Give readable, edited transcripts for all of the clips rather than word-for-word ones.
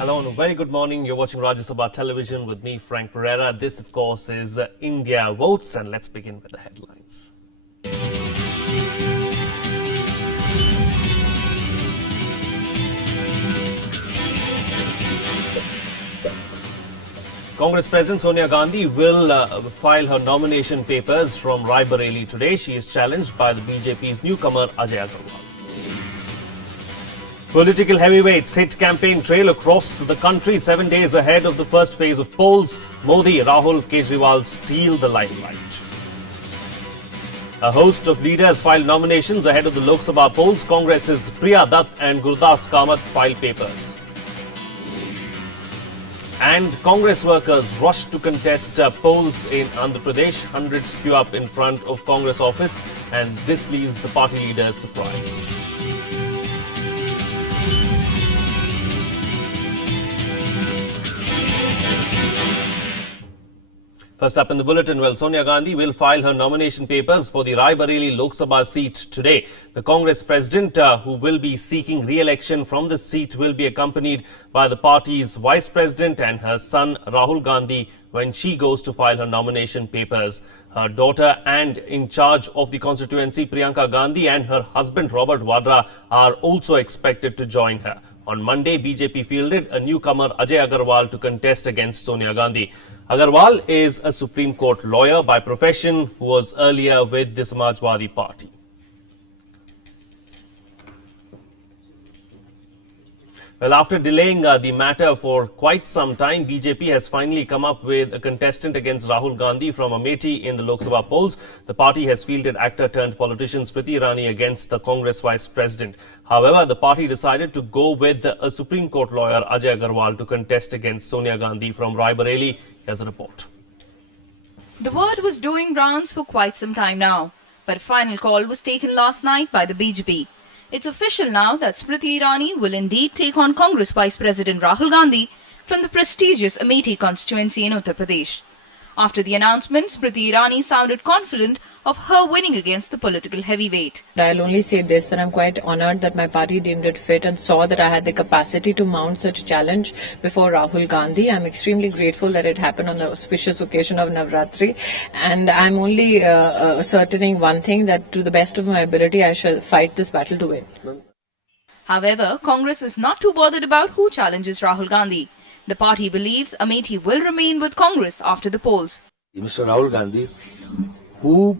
Hello and a very good morning. You're watching Rajya Sabha Television with me, Frank Pereira. This, of course, is India Votes, and let's begin with the headlines. Congress President Sonia Gandhi will file her nomination papers from Rai Bareli today. She is challenged by the BJP's newcomer Ajay Agarwal. Political heavyweights hit campaign trail across the country 7 days ahead of the first phase of polls. Modi, Rahul, Kejriwal steal the limelight. A host of leaders filed nominations ahead of the Lok Sabha polls. Congress's Priya Dutt and Gurdas Kamath filed papers. And Congress workers rushed to contest polls in Andhra Pradesh. Hundreds queue up in front of Congress office, and this leaves the party leaders surprised. First up in the bulletin, Sonia Gandhi will file her nomination papers for the Rai Bareli Lok Sabha seat today. The Congress president, who will be seeking re-election from the seat, will be accompanied by the party's vice president and her son Rahul Gandhi when she goes to file her nomination papers. Her daughter and in charge of the constituency, Priyanka Gandhi, and her husband Robert Vadra are also expected to join her. On Monday, BJP fielded a newcomer Ajay Agarwal to contest against Sonia Gandhi. Agarwal is a Supreme Court lawyer by profession who was earlier with the Samajwadi Party. Well, after delaying the matter for quite some time, BJP has finally come up with a contestant against Rahul Gandhi from Amethi in the Lok Sabha polls. The party has fielded actor-turned-politician Smriti Irani against the Congress vice president. However, the party decided to go with a Supreme Court lawyer, Ajay Agarwal, to contest against Sonia Gandhi from Rai Bareli. Here's a report. The word was doing rounds for quite some time now, but a final call was taken last night by the BJP. It's official now that Smriti Irani will indeed take on Congress Vice President Rahul Gandhi from the prestigious Amethi constituency in Uttar Pradesh. After the announcement, Smriti Irani sounded confident of her winning against the political heavyweight. I'll only say this, that I'm quite honoured that my party deemed it fit and saw that I had the capacity to mount such a challenge before Rahul Gandhi. I'm extremely grateful that it happened on the auspicious occasion of Navratri, and I'm only ascertaining one thing, that to the best of my ability I shall fight this battle to win. However, Congress is not too bothered about who challenges Rahul Gandhi. The party believes Amethi will remain with Congress after the polls. Mr. Rahul Gandhi, who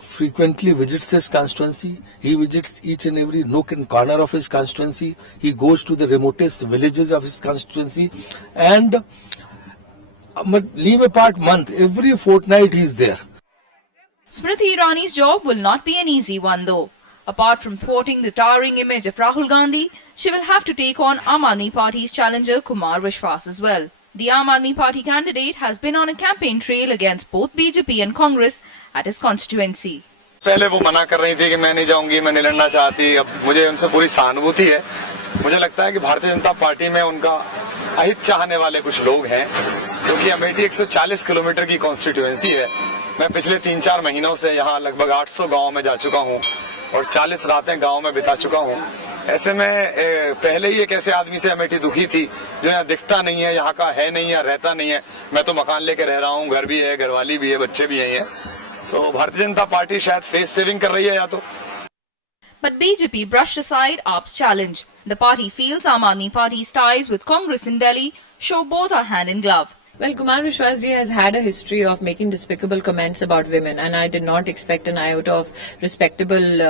frequently visits his constituency, he visits each and every nook and corner of his constituency, he goes to the remotest villages of his constituency, and leave apart month, every fortnight he is there. Smriti Irani's job will not be an easy one though. Apart from thwarting the towering image of Rahul Gandhi, she will have to take on Aam Aadmi Party's challenger Kumar Vishwas as well. The Aam Aadmi Party candidate has been on a campaign trail against both BJP and Congress at his constituency. पहले वो मना कर रही थी कि मैं नहीं जाऊंगी, मैं नहीं लड़ना चाहती. अब मुझे उनसे पूरी सहानुभूति है. मुझे लगता है कि भारतीय जनता पार्टी में उनका अहित चाहने वाले कुछ लोग हैं, क्योंकि अमेठी 140 किलोमीटर की कॉन्स्टिट्यूएंसी है. मैं पिछले 3-4 महीनों से यहाँ लगभग 800 गाँव में जा चुका हूँ और 40 रातें गाँव में बिता चुका हूँ. ऐसे में पहले ही एक ऐसे आदमी से अमेठी दुखी थी जो यहाँ दिखता नहीं है, यहाँ का है नहीं है, रहता नहीं है. मैं तो मकान लेके रह रहा हूँ, घर भी है, घरवाली भी है, बच्चे भी हैं. तो भारतीय जनता पार्टी शायद फेस सेविंग कर रही है या तो. But BJP brushed aside AAP's challenge. The party feels Aam Aadmi Party's ties with Congress in Delhi show both are hand in glove. Well, Kumar Vishwas ji has had a history of making despicable comments about women, and I did not expect an iota of respectable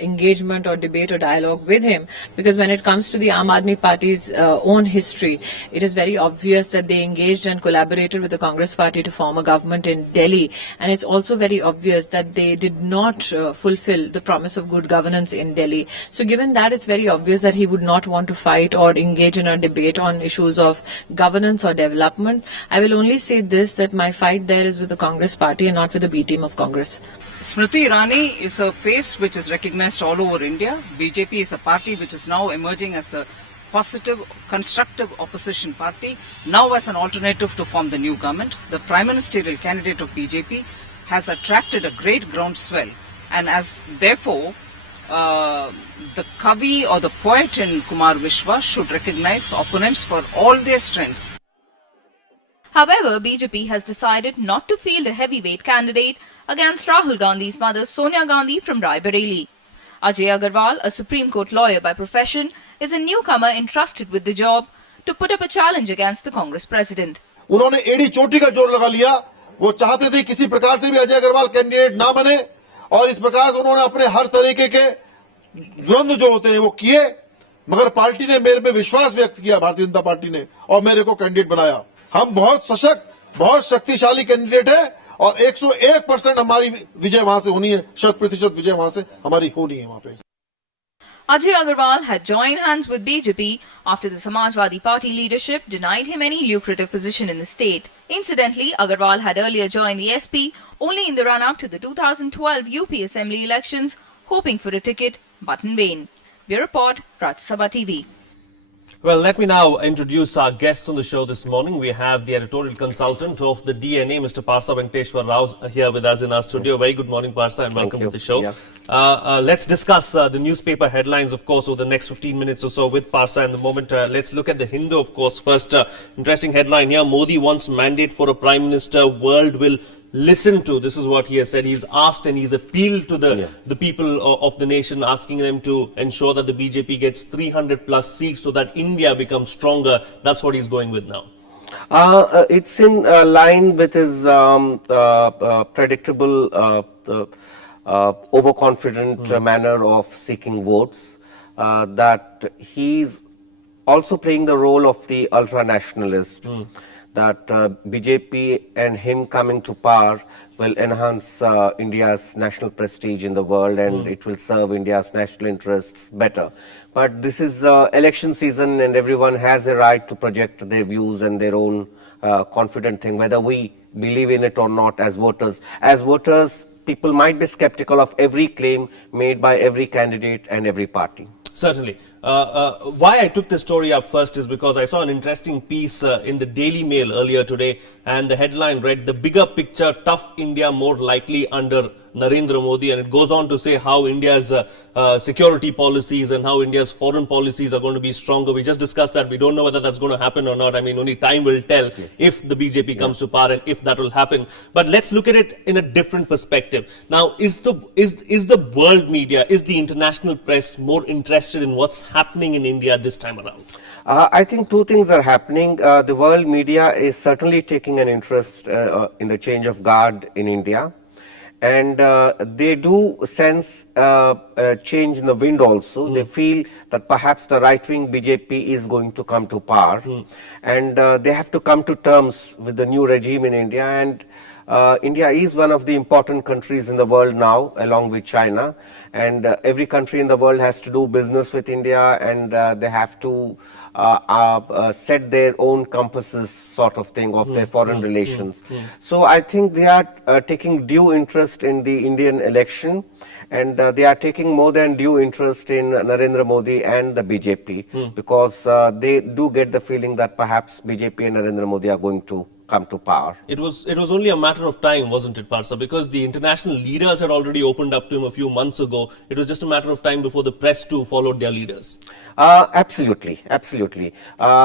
engagement or debate or dialogue with him, because when it comes to the Aam Aadmi Party's own history, it is very obvious that they engaged and collaborated with the Congress Party to form a government in Delhi, and it's also very obvious that they did not fulfill the promise of good governance in Delhi. So given that, it's very obvious that he would not want to fight or engage in a debate on issues of governance or development. I will only say this, that my fight there is with the Congress Party and not with the B team of Congress. Smriti Irani is a face which is recognized all over India. BJP is a party which is now emerging as the positive, constructive opposition party, now as an alternative to form the new government. The Prime Ministerial candidate of BJP has attracted a great groundswell, and as therefore the Kavi or the poet in Kumar Vishwa should recognize opponents for all their strengths. However, BJP has decided not to field a heavyweight candidate against Rahul Gandhi's mother Sonia Gandhi from Raebareli. Ajay Agarwal, a Supreme Court lawyer by profession, is a newcomer entrusted with the job to put up a challenge against the Congress president. उन्होंने एड़ी चोटी का जोर लगा लिया। वो चाहते थे किसी प्रकार से भी अजय अग्रवाल कैंडिडेट ना बने और इस प्रकार से उन्होंने अपने हर तरीके के द्वंद्व जो होते हैं वो किए, मगर पार्टी ने मेरे पे विश्वास व्यक्त किया, भारतीय जनता पार्टी ने, और मेरे को कैंडिडेट बनाया। हम बहुत सशक्त, बहुत शक्तिशाली कैंडिडेट है और 101% हमारी विजय वहां से होनी है, 100% विजय वहां से हमारी होनी है वहां पे। Ajay Agarwal had joined hands with BJP after the Samajwadi Party leadership denied him any lucrative position in the state. Incidentally, Agarwal had earlier joined the SP only in the run-up to the 2012 UP Assembly elections, hoping for a ticket, but in vain. Bureau Report, Rajya Sabha TV. Well, let me now introduce our guests on the show this morning. We have the editorial consultant of the DNA, Mr. Parsa Venkateshwar Rao, here with us in our studio. Very good morning, Parsa, and welcome to the show. Yeah. Let's discuss the newspaper headlines, of course, over the next 15 minutes or so with Parsa. In the moment, let's look at the Hindu, of course. First, interesting headline here. Modi wants mandate for a prime minister. World will listen to. This is what he has said. He's asked and he's appealed to the people of the nation, asking them to ensure that the BJP gets 300 plus seats so that India becomes stronger. That's what he's going with now. It's in line with his predictable overconfident manner of seeking votes, that he's also playing the role of the ultra-nationalist. That BJP and him coming to power will enhance India's national prestige in the world, and it will serve India's national interests better. But this is election season and everyone has a right to project their views and their own confident thing, whether we believe in it or not as voters. As voters, people might be skeptical of every claim made by every candidate and every party. Certainly. Why I took this story up first is because I saw an interesting piece in the Daily Mail earlier today, and the headline read, "The bigger picture, tough India more likely under Narendra Modi," and it goes on to say how India's security policies and how India's foreign policies are going to be stronger. We just discussed that. We don't know whether that's going to happen or not. I mean, only time will tell if the BJP comes to power and if that will happen. But let's look at it in a different perspective. Now, is the world media, is the international press more interested in what's happening in India this time around? I think two things are happening. The world media is certainly taking an interest in the change of guard in India. And they do sense a change in the wind also. They feel that perhaps the right-wing BJP is going to come to power. And they have to come to terms with the new regime in India. And India is one of the important countries in the world now, along with China. And every country in the world has to do business with India, and they have to set their own compasses, sort of thing, of their foreign relations. So I think they are taking due interest in the Indian election, and they are taking more than due interest in Narendra Modi and the BJP, because they do get the feeling that perhaps BJP and Narendra Modi are going to come to power. It was only a matter of time, wasn't it, Parsa? Because the international leaders had already opened up to him a few months ago. It was just a matter of time before the press too followed their leaders. Absolutely.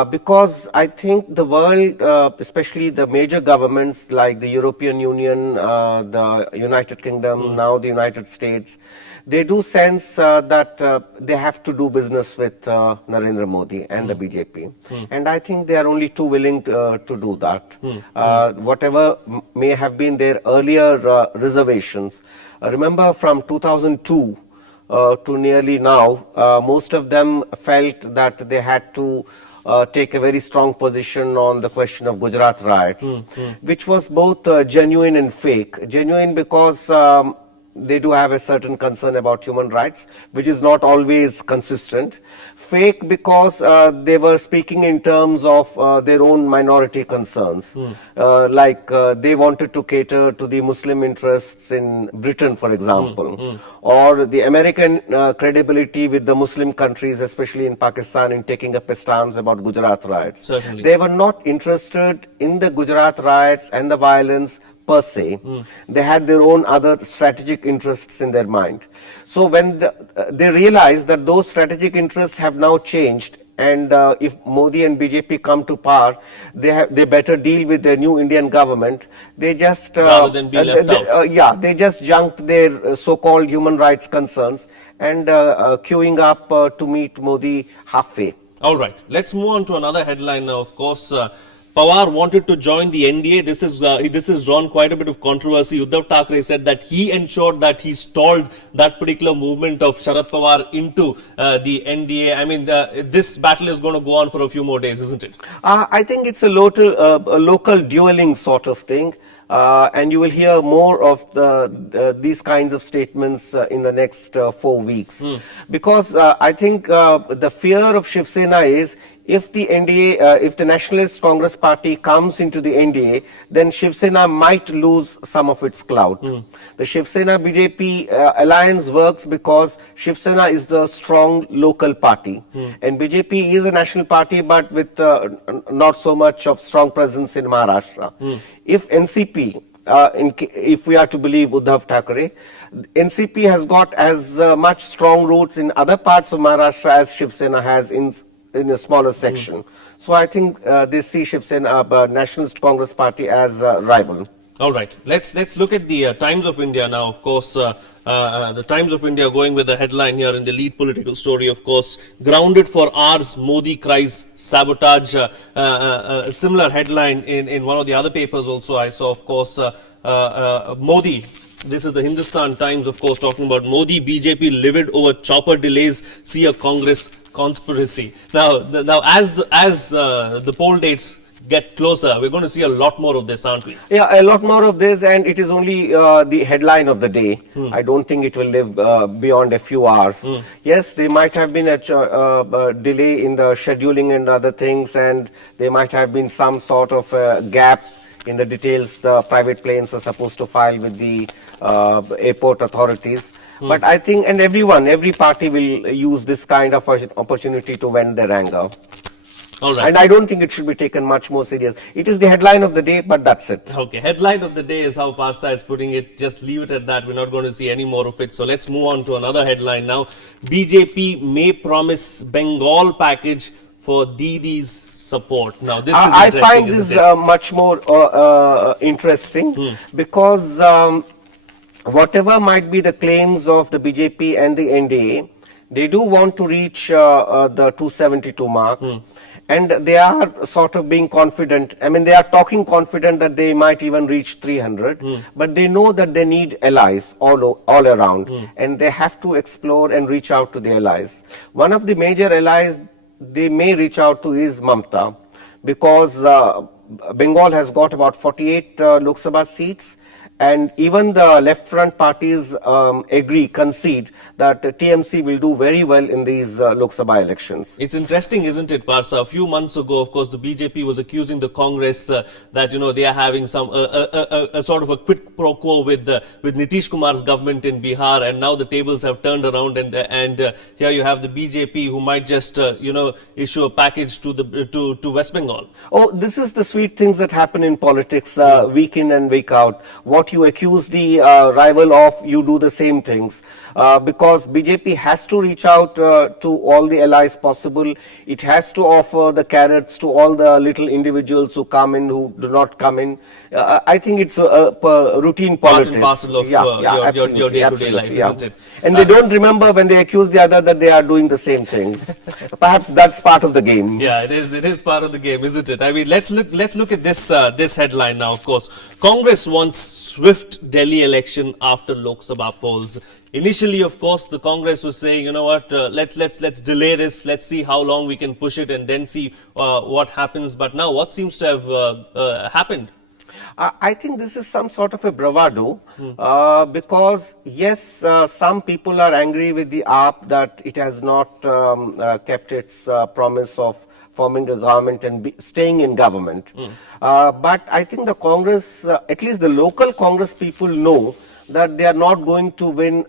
Because I think the world, especially the major governments like the European Union, the United Kingdom, now the United States, they do sense that they have to do business with Narendra Modi and the BJP. And I think they are only too willing to do that. Whatever may have been their earlier reservations. Remember from 2002 to nearly now, most of them felt that they had to take a very strong position on the question of Gujarat riots, which was both genuine and fake. Genuine because they do have a certain concern about human rights, which is not always consistent. Fake because they were speaking in terms of their own minority concerns. Like they wanted to cater to the Muslim interests in Britain, for example, or the American credibility with the Muslim countries, especially in Pakistan, in taking up a stance about Gujarat riots. Certainly. They were not interested in the Gujarat riots and the violence per se. They had their own other strategic interests in their mind. So when they realized that those strategic interests have now changed, and if Modi and BJP come to power, they better deal with the new Indian government. They just Rather than be left out. they just junked their so-called human rights concerns and queuing up to meet Modi halfway. All right, let's move on to another headline now. Of course, Pawar wanted to join the NDA. This has drawn quite a bit of controversy. Uddhav Thackeray said that he ensured that he stalled that particular movement of Sharad Pawar into the NDA. I mean, this battle is going to go on for a few more days, isn't it? I think it's a local dueling sort of thing. And you will hear more of these kinds of statements in the next 4 weeks. Because I think the fear of Shiv Sena is if the NDA, if the Nationalist Congress Party comes into the NDA, then Shiv Sena might lose some of its clout. The Shiv Sena BJP alliance works because Shiv Sena is the strong local party. And BJP is a national party, but with not so much of strong presence in Maharashtra. If NCP, if we are to believe Uddhav Thackeray, NCP has got as much strong roots in other parts of Maharashtra as Shiv Sena has in a smaller section. So I think they see Shiv Sena, Nationalist Congress Party, as a rival. All right, let's look at the Times of India now. Of course, the Times of India going with the headline here in the lead political story. Of course, grounded for hours, Modi cries sabotage. A similar headline in one of the other papers also I saw. Of course, Modi. This is the Hindustan Times, of course, talking about Modi, BJP livid over chopper delays, see a Congress conspiracy. Now as the poll dates get closer, we're going to see a lot more of this, aren't we? Yeah, a lot more of this, and it is only the headline of the day. I don't think it will live beyond a few hours. Yes, there might have been a delay in the scheduling and other things, and there might have been some sort of gap in the details the private planes are supposed to file with the airport authorities. But I think, and every party will use this kind of opportunity to vent their anger. All right. And I don't think it should be taken much more serious. It is the headline of the day, but that's it. Okay, headline of the day is how Parsa is putting it. Just leave it at that. We're not going to see any more of it. So let's move on to another headline now. BJP may promise Bengal package for Didi's support. Now, this is I find this much more interesting because whatever might be the claims of the BJP and the NDA, they do want to reach the 272 mark. And they are sort of being confident. I mean, they are talking confident that they might even reach 300. But they know that they need allies all around. And they have to explore and reach out to the allies. One of the major allies they may reach out to is Mamta, because Bengal has got about 48 Lok Sabha seats. And even the left front parties concede that TMC will do very well in these Lok Sabha elections. It's interesting, isn't it, Parsa? A few months ago, of course, the BJP was accusing the Congress that, they are having some a sort of a quid pro quo with Nitish Kumar's government in Bihar, and now the tables have turned around, and here you have the BJP who might just issue a package to West Bengal. Oh, this is the sweet things that happen in politics, week in and week out. What you accuse the rival of, you do the same things. Because BJP has to reach out to all the allies possible. It has to offer the carrots to all the little individuals who come in, who do not come in. I think it's routine politics. Part and parcel of your day-to-day life, isn't it? And they don't remember when they accuse the other that they are doing the same things. Perhaps that's part of the game. Yeah, it is. It is part of the game, isn't it? I mean, let's look at this headline now. Of course, Congress wants swift Delhi election after Lok Sabha polls. Initially, of course, the Congress was saying, you know what, let's delay this. Let's see how long we can push it, and then see what happens. But now, what seems to have happened? I think this is some sort of a bravado because, yes, some people are angry with the AAP that it has not kept its promise of forming a government and staying in government. But I think the Congress, at least the local Congress people know that they are not going to win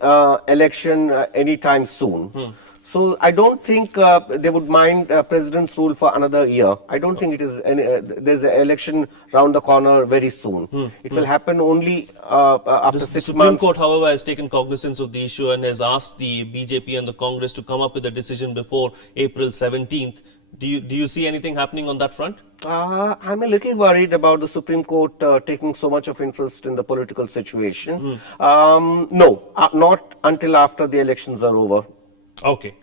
election anytime soon. So I don't think they would mind president's rule for another year. I don't think it is. There's an election round the corner very soon. It will happen only after The 6 Supreme months. Court, however, has taken cognizance of the issue and has asked the BJP and the Congress to come up with a decision before April 17th. Do you see anything happening on that front? I'm a little worried about the Supreme Court taking so much of interest in the political situation. No, not until after the elections are over. Okay.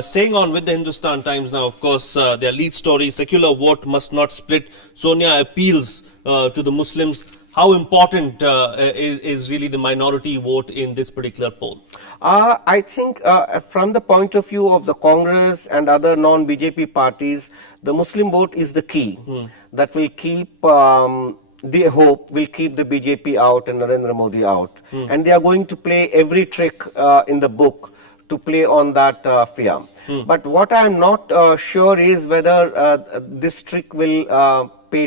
Staying on with the Hindustan Times now, of course, their lead story, secular vote must not split. Sonia appeals to the Muslims. How important is really the minority vote in this particular poll? I think from the point of view of the Congress and other non-BJP parties, the Muslim vote is the key that will keep, they hope, will keep the BJP out and Narendra Modi out. And they are going to play every trick in the book to play on that fear. But what I am not sure is whether this trick will pay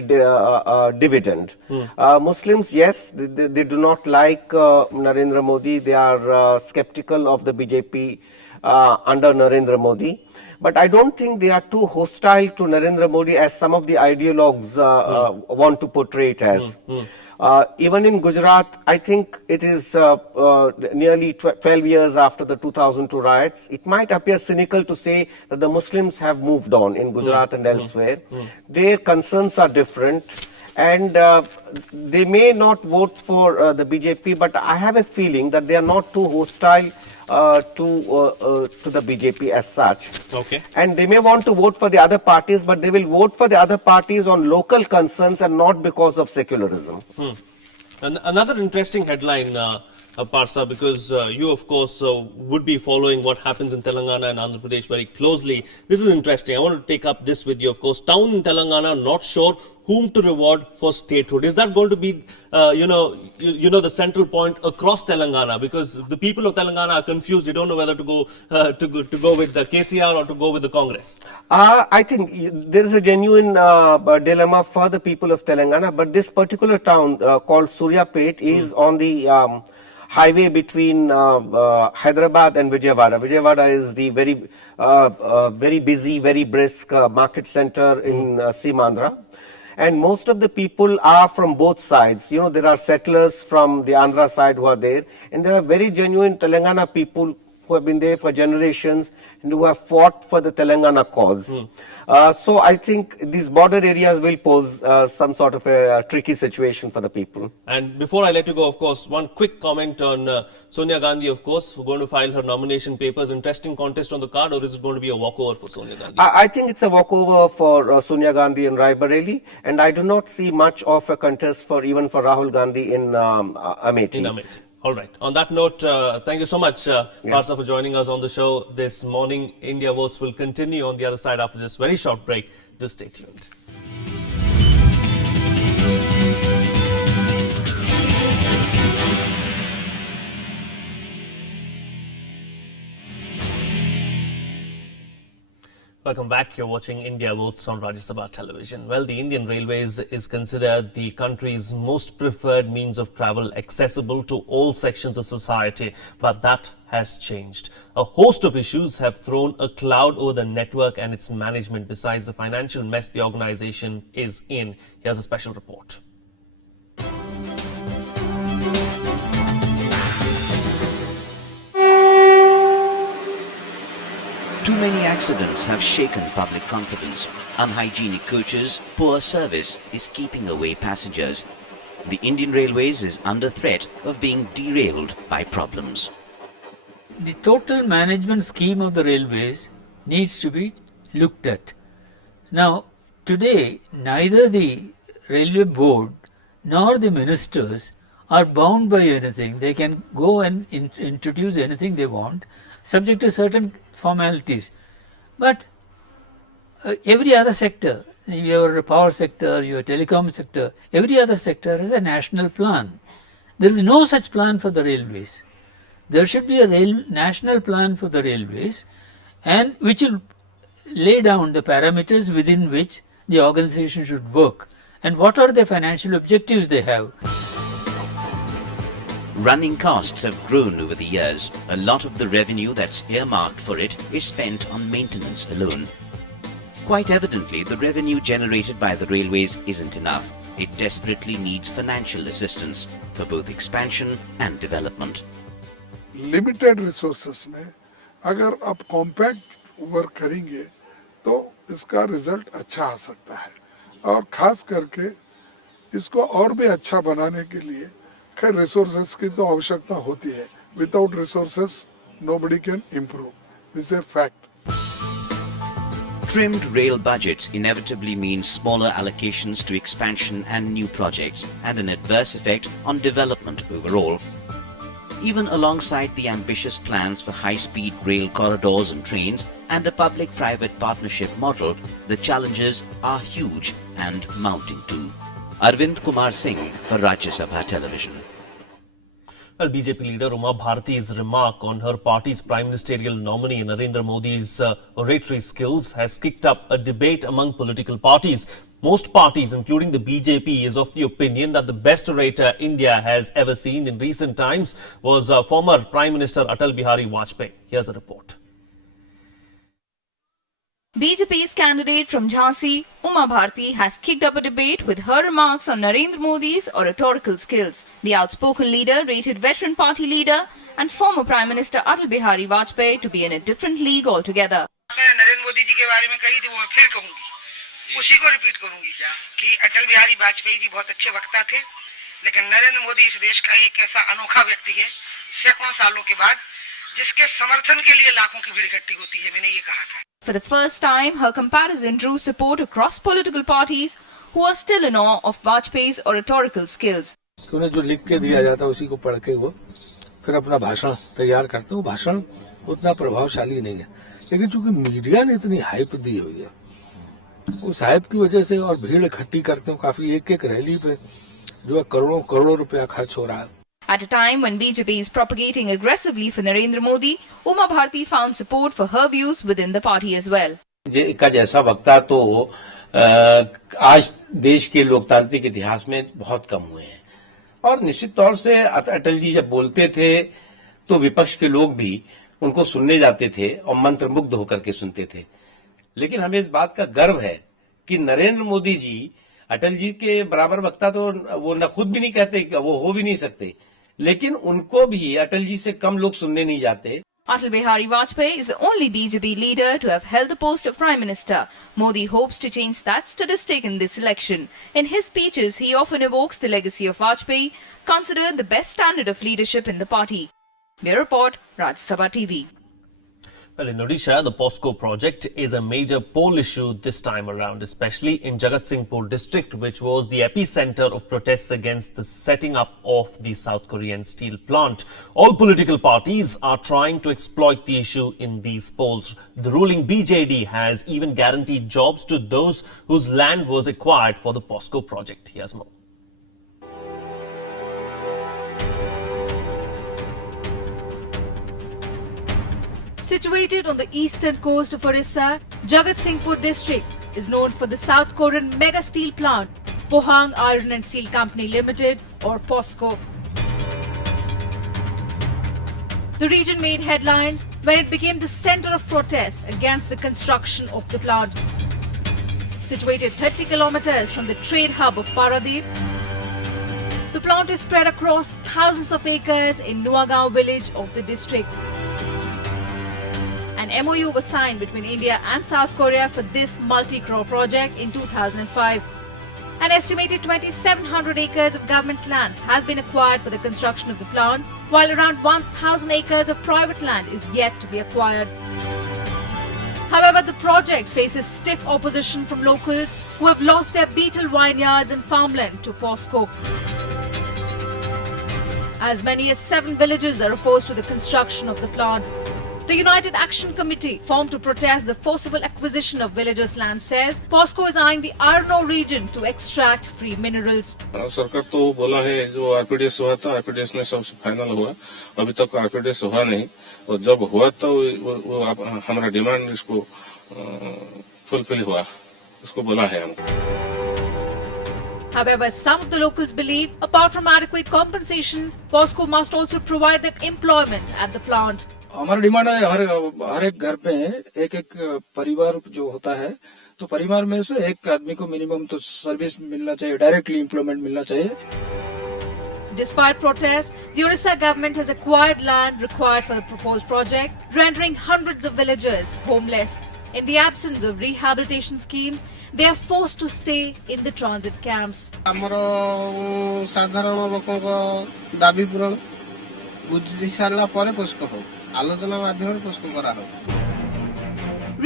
dividend. Muslims, yes, they do not like Narendra Modi. They are skeptical of the BJP under Narendra Modi. But I don't think they are too hostile to Narendra Modi as some of the ideologues want to portray it as. Even in Gujarat, I think it is nearly 12 years after the 2002 riots. It might appear cynical to say that the Muslims have moved on in Gujarat and elsewhere. Their concerns are different. And they may not vote for the BJP, but I have a feeling that they are not too hostile to the BJP as such. Okay. And they may want to vote for the other parties, but they will vote for the other parties on local concerns and not because of secularism. And another interesting headline, Parsa, because you, of course, would be following what happens in Telangana and Andhra Pradesh very closely. This is interesting. I want to take up this with you, of course. Town in Telangana not sure whom to reward for statehood. Is that going to be, the central point across Telangana? Because the people of Telangana are confused. They don't know whether to go with the KCR or to go with the Congress. I think there is a genuine dilemma for the people of Telangana. But this particular town called Suryapet is on the highway between Hyderabad and Vijayawada. Vijayawada is the very busy, very brisk market center in Simandra. And most of the people are from both sides. You know, there are settlers from the Andhra side who are there. And there are very genuine Telangana people who have been there for generations and who have fought for the Telangana cause. So I think these border areas will pose some sort of a tricky situation for the people. And before I let you go, of course, one quick comment on Sonia Gandhi, of course, who are going to file her nomination papers. Interesting contest on the card, or is it going to be a walkover for Sonia Gandhi? I think it's a walkover for Sonia Gandhi in Raebareli, and I do not see much of a contest even for Rahul Gandhi in Amethi. In Amethi. All right. On that note, thank you so much, Parsa, for joining us on the show this morning. India Votes will continue on the other side after this very short break. Do stay tuned. Welcome back. You're watching India Votes on Rajya Sabha television. Well, the Indian Railways is considered the country's most preferred means of travel, accessible to all sections of society. But that has changed. A host of issues have thrown a cloud over the network and its management, besides the financial mess the organization is in. Here's a special report. Too many accidents have shaken public confidence. Unhygienic coaches, poor service is keeping away passengers. The Indian Railways is under threat of being derailed by problems. The total management scheme of the railways needs to be looked at. Now, today, neither the railway board nor the ministers are bound by anything. They can go and introduce anything they want, subject to certain formalities. But every other sector, your power sector, your telecom sector, every other sector has a national plan. There is no such plan for the railways. There should be a national plan for the railways, and which will lay down the parameters within which the organization should work and what are the financial objectives they have. Running costs have grown over the years. A lot of the revenue that's earmarked for it is spent on maintenance alone. Quite evidently, the revenue generated by the railways isn't enough. It desperately needs financial assistance for both expansion and development. Limited resources में अगर आप compact work करेंगे तो इसका result अच्छा आ सकता है और खास करके इसको और भी अच्छा बनाने के लिए खैर रिसोर्सेस की तो आवश्यकता होती है. Without resources nobody can improve. This is a fact. Trimmed rail budgets inevitably mean smaller allocations to expansion and new projects, and an adverse effect on development overall. Even alongside the ambitious plans for high-speed rail corridors and trains and a public-private partnership model, the challenges are huge and mounting too. Arvind Kumar Singh for Rajya Sabha Television. Well, BJP leader Uma Bharati's remark on her party's prime ministerial nominee Narendra Modi's oratory skills has kicked up a debate among political parties. Most parties, including the BJP, is of the opinion that the best orator India has ever seen in recent times was former Prime Minister Atal Bihari Vajpayee. Here's a report. BJP's candidate from Jhansi, Uma Bharati, has kicked up a debate with her remarks on Narendra Modi's oratorical skills. The outspoken leader rated veteran party leader and former Prime Minister Atal Bihari Vajpayee to be in a different league altogether. मैंने नरेंद्र मोदी जी के बारे में कही थी वो मैं फिर कहूंगी, उसी को रिपीट करूंगी कि अटल बिहारी वाजपेयी जी बहुत अच्छे वक्ता थे, लेकिन नरेंद्र मोदी इस देश का एक ऐसा अनोखा व्यक्ति है सैकड़ों सालों के बाद जिसके समर्थन के लिए लाखों की भीड़ इकट्ठी होती है. मैंने ये कहा था. For the first time, her comparison drew support across political parties who are still in awe of Vajpayee's oratorical skills. उन्हें जो लिख के दिया जाता है उसी को पढ़ के वो फिर अपना भाषण तैयार करते हो. भाषण उतना प्रभावशाली नहीं है, लेकिन चूंकि मीडिया ने इतनी हाइप दी हुई है, उस हाइप की वजह से और भीड़ इकट्ठी करते हो काफी. एक रैली पे जो है करोड़ों करोड़ों रुपया खर्च हो रहा है. At a time when BJP is propagating aggressively for Narendra Modi, Uma Bharati found support for her views within the party as well. का जैसा वक्ता तो आज देश के लोकतांत्रिक इतिहास में बहुत कम हुए हैं, और निश्चित तौर से अटल जी जब बोलते थे तो विपक्ष के लोग भी उनको सुनने जाते थे और मंत्रमुग्ध होकर के सुनते थे. लेकिन हमें इस बात का गर्व है कि नरेंद्र मोदी जी अटल जी के बराबर वक्ता तो वो न खुद भी नहीं कहते, वो हो भी नहीं सकते, लेकिन उनको भी अटल जी से कम लोग सुनने नहीं जाते. Atal Bihari Vajpayee is the only BJP leader to have held the post of Prime Minister. Modi hopes to change that statistic in this election. In his speeches, he often evokes the legacy of Vajpayee, considered the best standard of leadership in the party. Bureau Report, Rajya Sabha TV. Well, in Odisha, the POSCO project is a major poll issue this time around, especially in Jagatsinghpur district, which was the epicenter of protests against the setting up of the South Korean steel plant. All political parties are trying to exploit the issue in these polls. The ruling BJD has even guaranteed jobs to those whose land was acquired for the POSCO project. Here's more. Situated on the eastern coast of Orissa, Jagatsinghpur district is known for the South Korean mega steel plant, Pohang Iron and Steel Company Limited or POSCO. The region made headlines when it became the center of protest against the construction of the plant. Situated 30 kilometers from the trade hub of Paradeep, the plant is spread across thousands of acres in Nuagaon village of the district. An MOU was signed between India and South Korea for this multi-crore project in 2005. An estimated 2,700 acres of government land has been acquired for the construction of the plant, while around 1,000 acres of private land is yet to be acquired. However, the project faces stiff opposition from locals who have lost their beetle vineyards and farmland to POSCO. As many as 7 villages are opposed to the construction of the plant. The United Action Committee, formed to protest the forcible acquisition of villagers' land, says POSCO is eyeing the iron ore region to extract free minerals. सरकार तो बोला है जो आरपीडीएस हुआ था, आरपीडीएस में सबसे final हुआ. अभी तक आरपीडीएस हुआ नहीं, और जब हुआ तो वो हमारा डिमांड इसको फुलफिल हुआ, इसको बोला है हमको. However, some of the locals believe, apart from adequate compensation, POSCO must also provide them employment at the plant. हमारा डिमांड है हर एक घर पे एक एक परिवार जो होता है तो परिवार में से एक आदमी को मिनिमम तो सर्विस मिलना चाहिए, डायरेक्टली एम्प्लॉयमेंट मिलना चाहिए. Despite protests, the Orissa government has acquired land required for the proposed project, rendering hundreds of villagers homeless. In the absence of rehabilitation schemes, they are forced to stay in the transit camps. ଆମର ସାଧାରଣ ଲୋକଙ୍କ ଦାବି ପୂରଣ ବୁଝି ସାରିଲା ପରେ POSCO ହଉ ଆଲୋଚନା ମାଧ୍ୟମରେ POSCO କରାହଉ.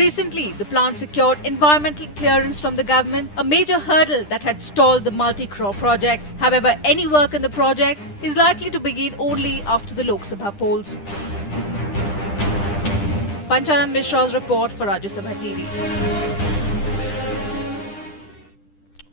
Recently, the plant secured environmental clearance from the government, a major hurdle that had stalled the multi-crore project. However, any work in the project is likely to begin only after the Lok Sabha polls. Panchanan Mishra's report for Rajya Sabha TV.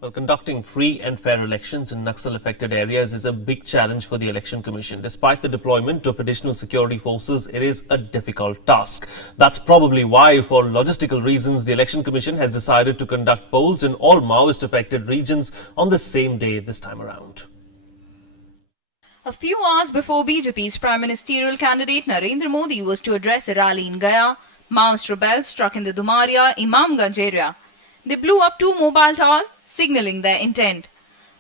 Well, conducting free and fair elections in Naxal-affected areas is a big challenge for the Election Commission. Despite the deployment of additional security forces, it is a difficult task. That's probably why, for logistical reasons, the Election Commission has decided to conduct polls in all Maoist-affected regions on the same day this time around. A few hours before BJP's Prime Ministerial candidate Narendra Modi was to address a rally in Gaya, Maoist rebels struck in the Dumaria Imamganj area. They blew up 2 mobile towers, signalling their intent.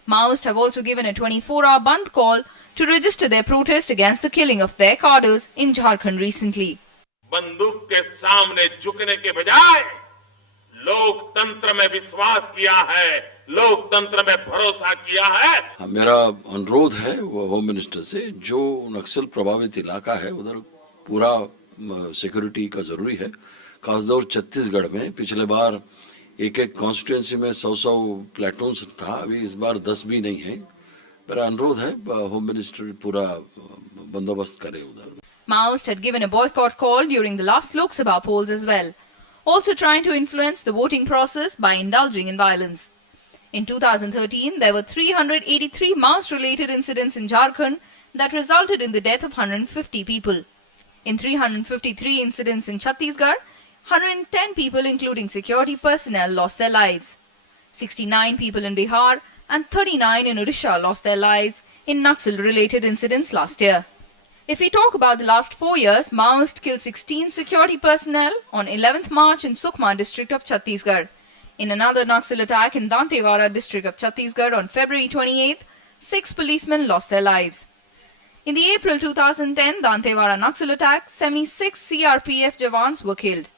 Maoists have also given a 24-hour Bandh call to register their protest against the killing of their cadres in Jharkhand recently. बंदूक के सामने झुकने के बजाय लोकतंत्र में विश्वास किया है, लोकतंत्र में भरोसा किया है. मेरा अनुरोध है होम मिनिस्टर से, जो नक्सल प्रभावित इलाका है उधर पूरा सिक्योरिटी का जरूरी है. खासतौर छत्तीसगढ़ में पिछले बार एक कॉन्स्टिट्यूएंसी में 100 प्लेटून्स था, अभी इस बार 10 भी नहीं है. मेरा अनुरोध है होम मिनिस्टर पूरा बंदोबस्त करे उधर. Maoists had given a boycott call during the last Lok Sabha polls as well, also trying to influence the voting process by indulging in violence. In 2013, there were 383 Maoist-related incidents in Jharkhand that resulted in the death of 150 people. In 353 incidents in Chhattisgarh, 110 people, including security personnel, lost their lives. 69 people in Bihar and 39 in Odisha lost their lives in Naxal-related incidents last year. If we talk about the last 4 years, Maoists killed 16 security personnel on 11th March in Sukma district of Chhattisgarh. In another Naxal attack in Dantewara district of Chhattisgarh on February 28th, 6 policemen lost their lives. In the April 2010 Dantewara Naxal attack, 76 CRPF jawans were killed.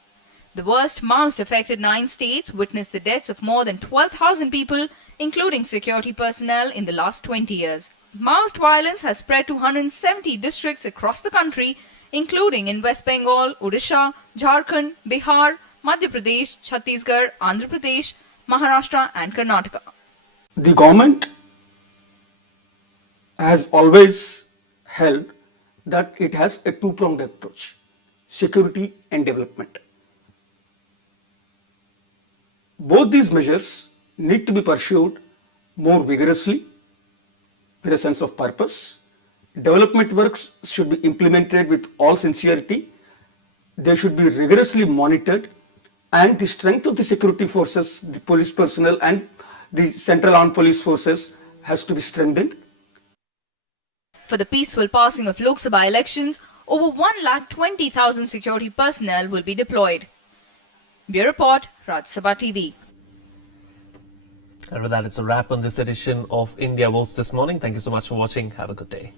The worst Maoist-affected 9 states witnessed the deaths of more than 12,000 people, including security personnel, in the last 20 years. Maoist violence has spread to 170 districts across the country, including in West Bengal, Odisha, Jharkhand, Bihar, Madhya Pradesh, Chhattisgarh, Andhra Pradesh, Maharashtra and Karnataka. The government has always held that it has a two-pronged approach, security and development. Both these measures need to be pursued more vigorously with a sense of purpose. Development works should be implemented with all sincerity. They should be rigorously monitored, and the strength of the security forces, the police personnel and the central armed police forces has to be strengthened. For the peaceful passing of Lok Sabha elections, over 120,000 security personnel will be deployed. Bureau Report, Rajya Sabha TV. And with that, it's a wrap on this edition of India Votes this morning. Thank you so much for watching. Have a good day.